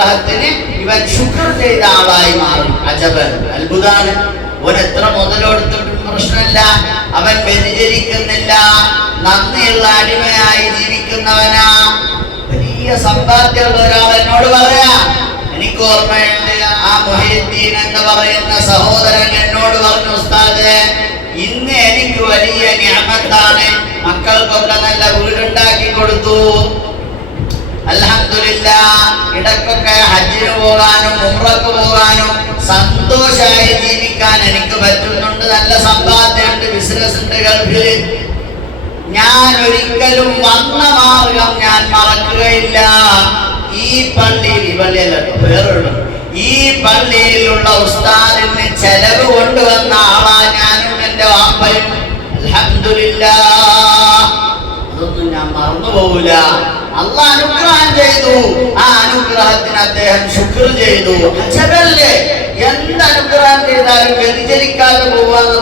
അനുഗ്രഹത്തിന് ഇവൻ ശുക്ർ ചെയ്ത ആളായി മാറും. അജബൻ, അത്ഭുതാണ്. അവൻ എത്ര മുതലെടുത്തിട്ടും പ്രശ്നമില്ല, അവൻ വ്യതിചലിക്കുന്നില്ല, നന്ദിയുള്ള അടിമയായി ജീവിക്കുന്നവനാ. വലിയ സമ്പാദ്യമുള്ള ഒരാൾ എന്നോട് പറയാ, എനിക്ക് ഓർമ്മയുണ്ട്, ആ മുഹീദ്ദീൻ എന്ന് പറയുന്ന സഹോദരൻ എന്നോട് പറഞ്ഞു, ഉസ്താദേ, ഇന്ന് എനിക്ക് വലിയ നിഅമത്താണ്, മക്കൾക്കൊക്കെ നല്ല വീടുണ്ടാക്കി കൊടുത്തു, അൽഹംദുലില്ലാഹ്. ഇടക്കൊക്കെ ഹജ്ജിന് പോകാനും ഉംറക്ക് പോകാനും സന്തോഷമായി ജീവിക്കാൻ എനിക്ക് പറ്റുന്നുണ്ട്, നല്ല സമ്പാദ്യമുണ്ട്, ബിസിനസ് ഉണ്ട് ഗൾഫിൽ. ഞാൻ ഒരിക്കലും വന്ന മാർഗം ഞാൻ മറക്കുകയില്ല. ഈ പള്ളിയിൽ, ഈ പള്ളിയല്ല വേറുള്ളൂ, ഈ പള്ളിയിലുള്ള ഉസ്താദിന് ചെലവ് കൊണ്ടുവന്ന ആളാ ഞാനും എൻ്റെ വാപ്പയും. അൽഹംദുലില്ലാഹ്, അതൊന്നും ഞാൻ മറന്നു പോകൂല. അള്ളാഹ് അനുഗ്രഹം ചെയ്തു, ആ അനുഗ്രഹത്തിന് അദ്ദേഹം ശുക്ർ ചെയ്തു. അജബല്ലേ, എന്ത് അനുഗ്രഹം ചെയ്താലും വ്യതിചലിക്കാതെ പോവാന്ന്